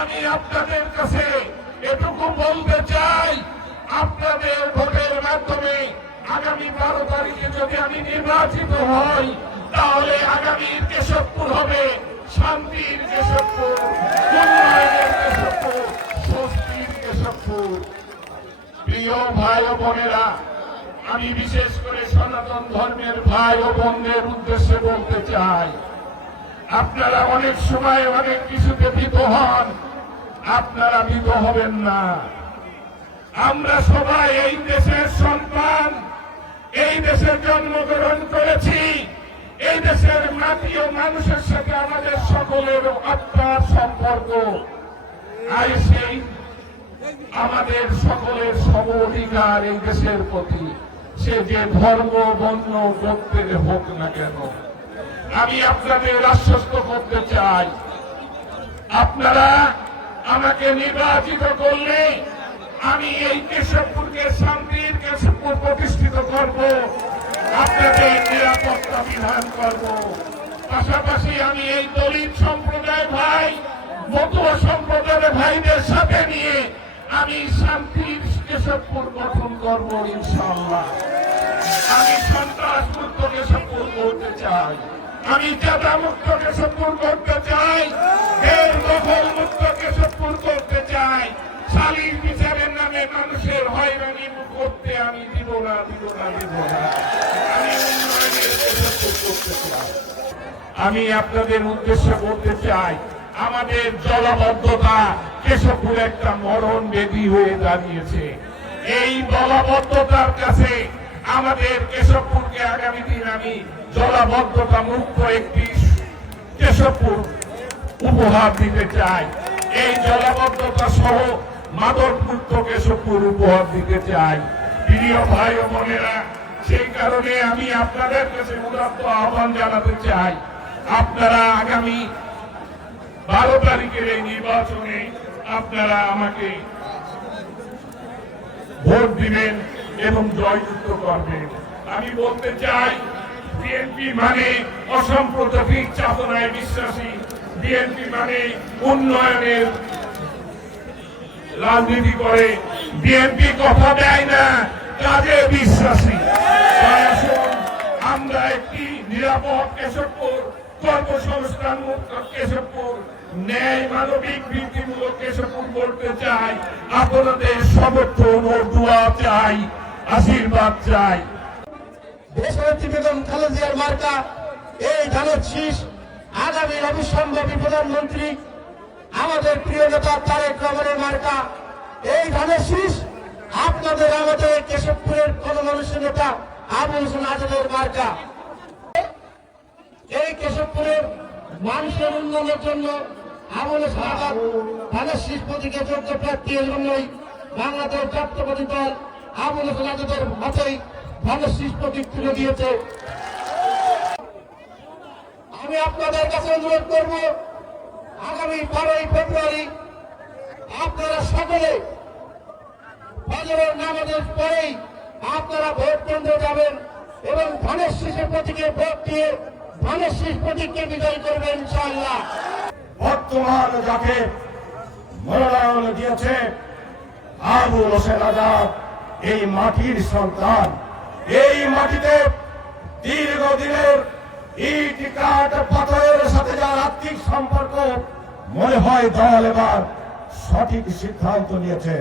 আমি আপনাদের কাছে এটুকু বলতে চাই, আপনাদের ভোটের মাধ্যমে আগামী 12 তারিখে যদি আমি নির্বাচিত হই, তাহলে আগামীর কেশবপুর হবে শান্তির কেশবপুর, উন্নয়নের কেশবপুর, স্বস্তির কেশবপুর। প্রিয় ভাই ও বোনেরা, আমি বিশেষ করে সনাতন ধর্মের ভাই ও বোনদের উদ্দেশ্যে বলতে চাই, আপনারা অনেক সময় অনেক কিছুতে ভীত হন, আপনারা ভীত হবেন না। আমরা সবাই এই দেশের সন্তান, এই দেশের জন্মগ্রহণ করেছি, এই দেশের মাটি ও মানুষের সাথে আমাদের সকলের আত্মার সম্পর্ক। আর সেই আমাদের সকলের সম অধিকার এই দেশের প্রতি, সে যে ধর্ম বর্ণ গোত্রের হোক না কেন। আমি আপনাদের আশ্বস্ত করতে চাই, আপনারা আমাকে নির্বাচিত করলে আমি এই কেশবপুরকে শান্তির কেশবপুর প্রতিষ্ঠিত করব, আপনাদের নিরাপত্তা বিধান করব। পাশাপাশি আমি এই দলিত সম্প্রদায় ভাই, মতুয়া সম্প্রদায়ের ভাইদের সাথে নিয়ে আমি শান্তির কেশবপুর গঠন করব ইনশাআল্লাহ। আমি সন্ত্রাসমুক্ত কেশবপুর করতে চাই, আমি চাঁদা মুক্ত কেশবপুর করতে চাই, দখল মুক্ত কেশবপুর করতে চাই। সালিশ বিচারের নামে মানুষের হয়রানি করতে আমি দিব না। আমি উন্নয়নের কেশবপুর করতে চাই। আমি আপনাদের উদ্দেশ্যে বলতে চাই, আমাদের জলাবদ্ধতা কেশবপুর একটা মরণ বেদি হয়ে দাঁড়িয়েছে। এই জলাবদ্ধতার কাছে আমাদের কেশবপুরকে আগামী দিন আমি জলাবদ্ধতা মুক্ত একটি কেশবপুর উপহার দিতে চাই। এই জলাবদ্ধতা সহ মাদক মুক্ত কেশবপুর উপহার দিতে চাই। প্রিয় ভাই ও বোনেরা, সেই কারণে আমি আপনাদের কাছে উদাত্ত আহ্বান জানাতে চাই, আপনারা আগামী 12 তারিখের এই নির্বাচনে আপনারা আমাকে ভোট দিবেন এবং জয়যুক্ত করবেন। আমি বলতে চাই, বিএনপি মানে অসাম্প্রদায়িক চেতনায় বিশ্বাসী, বিএনপি মানে উন্নয়নের রাজনীতি করে, বিএনপি কথা দেয় না, কাজে বিশ্বাসী। আমরা একটি নিরাপদ কেশবপুর, কর্মসংস্থান মুক্ত কেশবপুর, ন্যায় মানবিক ভিত্তিমূলক কেশবপুর করতে চাই। আপনাদের সমর্থন ও দোয়া চাই, আশীর্বাদ চাই। দেশনেত্রী বেগম খালেদা জিয়ার মার্কা এই ধানের শীষ, আগামী অবিসম্ভাবী প্রধানমন্ত্রী আমাদের প্রিয় নেতা তারেক রহমানের মার্কা এই ধানের শীষ, আপনাদের আমাদের কেশবপুরের গণমানুষের নেতা আবুল হোসেন আজাদের মার্কা। এই কেশবপুরের মানুষের উন্নয়নের জন্য আবুল হোসেন আজাদ ধানের শীষ প্রতীকে যোগ্য প্রার্থী, এই জন্যই বাংলাদেশ জাতীয়তাবাদী দল আবুল হোসেন আজাদের হাতেই ধানের শীষ প্রতীক তুলে দিয়েছে। আমি আপনাদের কাছে অনুরোধ করব, আগামী 12ই ফেব্রুয়ারি আপনারা সকলে ফজরের নামাজের পরেই আপনারা ভোট কেন্দ্রে যাবেন এবং ধানের শীষের প্রতীকে ভোট দিয়ে ধানের শীষ প্রতীককে বিজয় করবেন ইনশাআল্লাহ। বর্তমান যাকে মনোনয়ন দিয়েছে আবুল হোসেন আজাদ এই মাটির সন্তান, এই মাটিতে দীর্ঘদিনের ইট কাঠ পাথরের সাথে যার আত্মিক সম্পর্ক, মনে হয় দল এবার সঠিক সিদ্ধান্ত নিয়েছে।